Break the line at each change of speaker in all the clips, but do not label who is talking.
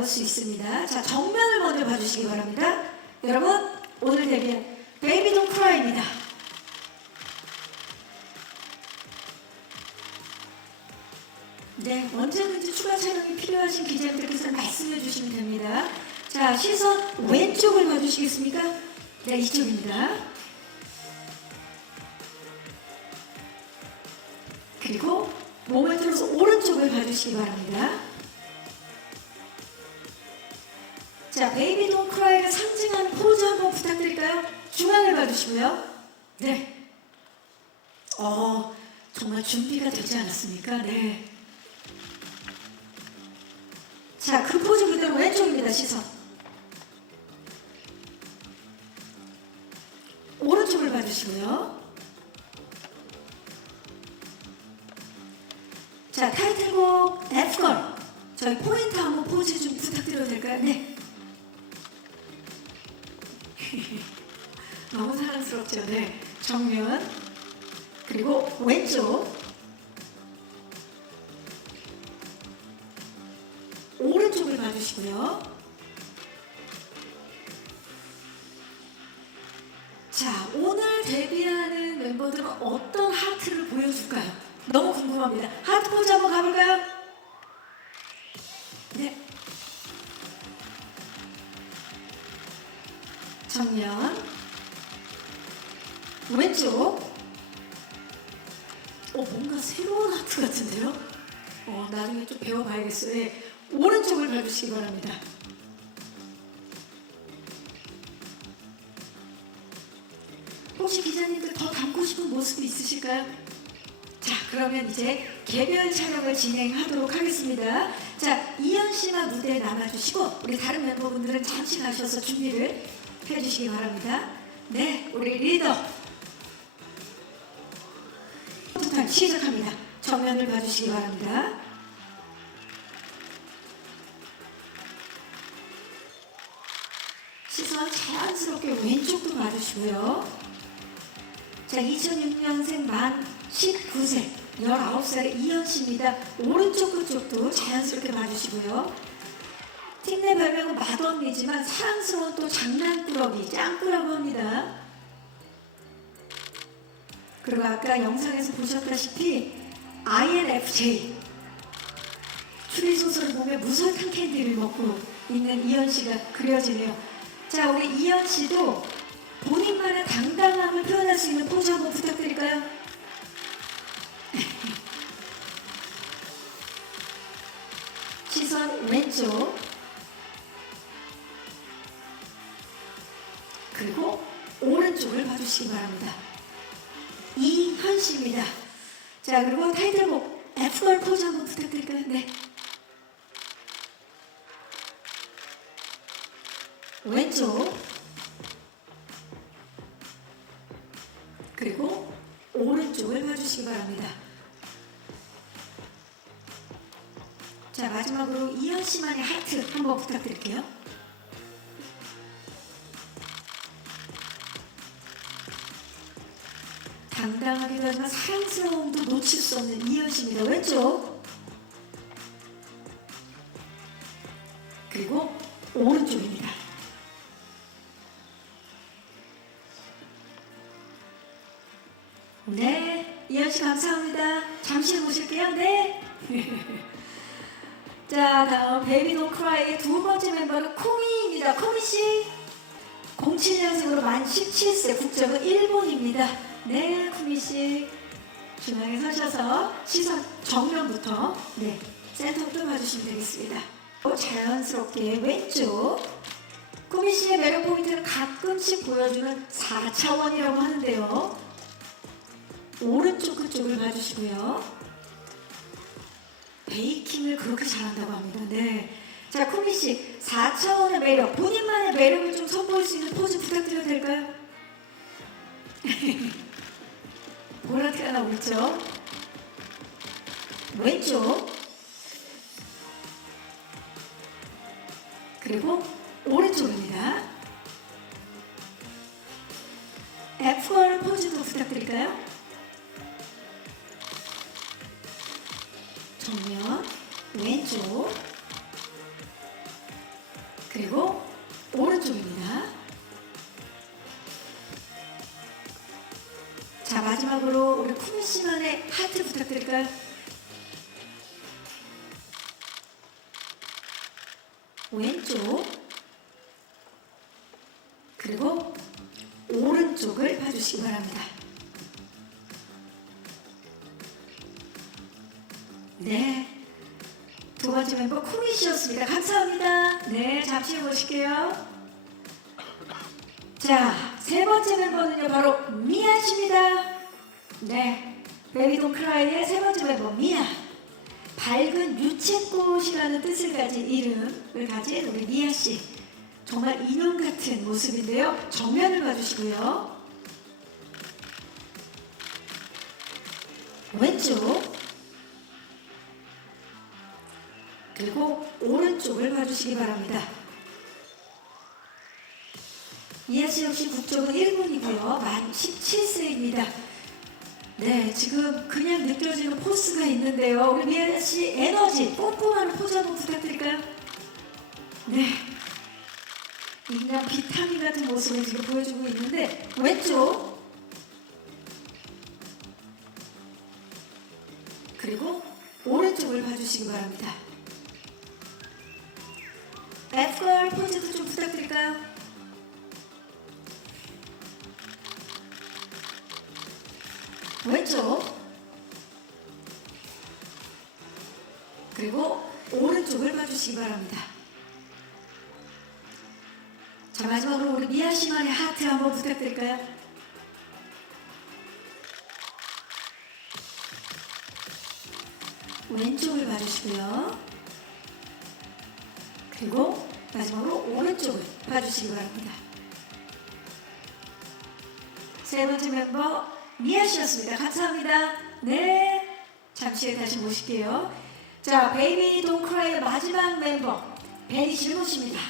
볼수 있습니다. 자, 정면을 먼저 봐주시기 바랍니다. 여러분, 오늘 데뷔한 베이비 돈 크라이입니다. 네, 언제든지 추가 촬영이 필요하신 기자님들께서 말씀해 주시면 됩니다. 자, 시선 왼쪽을 봐주시겠습니까? 네, 이쪽입니다. 그리고 몸을 들어서 오른쪽을 봐주시기 바랍니다. 자, 베이비 돈 크라이를 상징하는 포즈 한번 부탁드릴까요? 중앙을 봐주시고요. 네. 어, 정말 준비가 되지 않았습니까? 네. 자, 그 포즈 그대로 왼쪽입니다, 시선. 오른쪽을 봐주시고요. 자, 타이틀곡 F걸. 저희 포인트 한번 포즈 좀 부탁드려도 될까요? 네. 너무 사랑스럽죠? 네. 정면. 그리고 왼쪽. 오른쪽을 봐주시고요. 자, 오늘 데뷔하는 멤버들은 어떤 하트를 보여줄까요? 너무 궁금합니다. 하트 포즈 한번 가볼까요? 나중에 좀 배워봐야겠어요. 네. 오른쪽을 봐주시기 바랍니다. 혹시 기자님들 더 담고 싶은 모습이 있으실까요? 자, 그러면 이제 개별 촬영을 진행하도록 하겠습니다. 자, 이현 씨만 무대에 남아주시고 우리 다른 멤버분들은 잠시 가셔서 준비를 해주시기 바랍니다. 네, 우리 리더 포토타임 시작합니다. 정면을 봐주시기 바랍니다. 시선 자연스럽게 왼쪽도 봐주시고요. 자, 2006년생 만 19세, 19살의 이현 씨입니다. 오른쪽 끝쪽도 자연스럽게 봐주시고요. 팀내 별명은 맏언니지만 사랑스러운 또 장난꾸러기, 짱꾸라고 합니다. 그리고 아까 영상에서 보셨다시피 INFJ 추리소설을 보면 무설탕 캔디를 먹고 있는 이현 씨가 그려지네요. 자, 우리 이현 씨도 본인만의 당당함을 표현할 수 있는 포즈 한번 부탁드릴까요? 시선 왼쪽 그리고 오른쪽을 봐주시기 바랍니다. 이현 씨입니다. 자 그리고 타이틀곡 F걸 포즈 한번 부탁드릴까요? 네. 왼쪽 그리고 오른쪽을 봐주시기 바랍니다. 자 마지막으로 이현 씨만의 하트 한번 부탁드릴게요. 당당하기도 하지만 사랑스러움도 놓칠 수 없는 이현 씨입니다. 왼쪽 그리고 오른쪽입니다. 씨 감사합니다. 잠시 모실게요. 네. 자, 다음 베이비 돈 크라이의 두 번째 멤버는 코미입니다. 코미 씨. 07년생으로 만 17세, 국적은 일본입니다. 네, 코미 씨. 중앙에 서셔서 시선 정면부터 네, 센터부터 봐주시면 되겠습니다. 또 자연스럽게 왼쪽. 코미 씨의 매력 포인트는 가끔씩 보여주는 4차원이라고 하는데요. 오른쪽 그쪽을 봐주시고요. 베이킹을 그렇게 잘한다고 합니다. 네. 자, 쿠미 씨, 4차원의 매력, 본인만의 매력을 좀 선보일 수 있는 포즈 부탁드려도 될까요? 보라티가 나오고 있죠? 왼쪽. 그리고 오른쪽입니다. F1 포즈도 부탁드릴까요? 정면 왼쪽 그리고 오른쪽입니다. 자 마지막으로 우리 쿠미 씨만의 하트 부탁드릴까요? 네. 두 번째 멤버 쿠미 씨였습니다. 감사합니다. 네, 잠시 후에 보실게요. 자, 세 번째 멤버는요, 바로 미아 씨입니다. 네, 베이비돈 크라이의 세 번째 멤버 미아. 밝은 유채꽃이라는 뜻을 가진 이름을 가진 우리 미아 씨. 정말 인형 같은 모습인데요. 정면을 봐주시고요. 왼쪽. 그리고 오른쪽을 봐주시기 바랍니다. 씨 역시 국적은 일본이고요. 만 17세입니다. 네, 지금 그냥 느껴지는 포스가 있는데요. 우리 미아 씨 에너지 뿜뿜하는 포즈 한번 부탁드릴까요? 네. 인간 비타민 같은 모습을 지금 보여주고 있는데 왼쪽 그리고 오른쪽을 봐주시기 바랍니다. 왼쪽 그리고 오른쪽을 봐주시기 바랍니다. 자 마지막으로 우리 미아 씨만의 하트 한번 부탁드릴까요? 왼쪽을 봐주시고요. 그리고 마지막으로 오른쪽을 봐주시기 바랍니다. 세 번째 멤버 미아 씨였습니다. 감사합니다. 네, 잠시 후에 다시 모실게요. 자, 베이비 돈크라이의 마지막 멤버 베니 씨를 모십니다.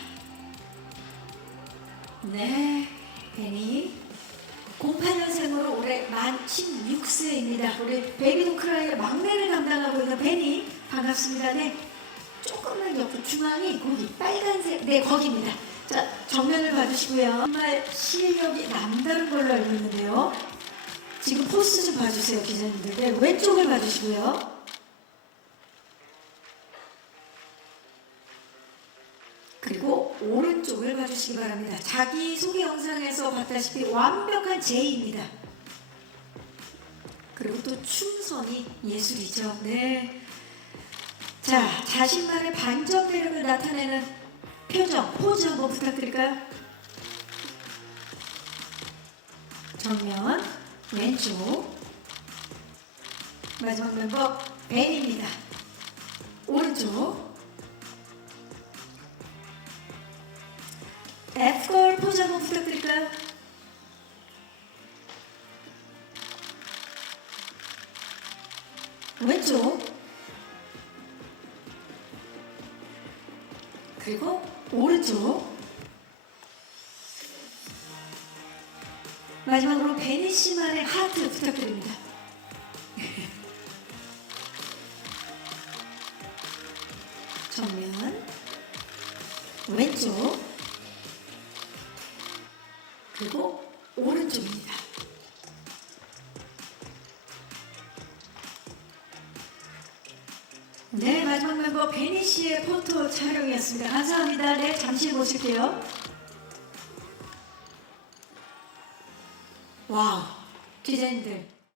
네, 베니 08년생으로 올해 만 16세입니다. 우리 베이비 돈크라이의 막내를 담당하고 있는 베니 반갑습니다. 네, 조금만 옆으로 중앙이 거기 빨간색 네 거기입니다. 자 정면을 봐주시고요. 정말 실력이 남다른 걸로 알고 있는데요. 지금 포스 좀 봐주세요 기자님들. 네, 왼쪽을 봐주시고요. 그리고 오른쪽을 봐주시기 바랍니다. 자기 소개 영상에서 봤다시피 완벽한 제이입니다. 그리고 또 춤선이 예술이죠. 네. 자, 자신만의 반전 매력을 나타내는 표정, 포즈 한번 부탁드릴까요? 정면, 왼쪽. 마지막 멤버 벤입니다. 오른쪽. F걸 포즈 한번 부탁드릴까요? 왼쪽. 그리고 오른쪽 마지막으로 베니 씨만의 하트 부탁드립니다. 정면 왼쪽 그리고 오른쪽입니다. 네, 마지막 멤버 베니 씨의 포토 촬영이었습니다. 감사합니다. 네, 잠시 보실게요. 와우, 디자인들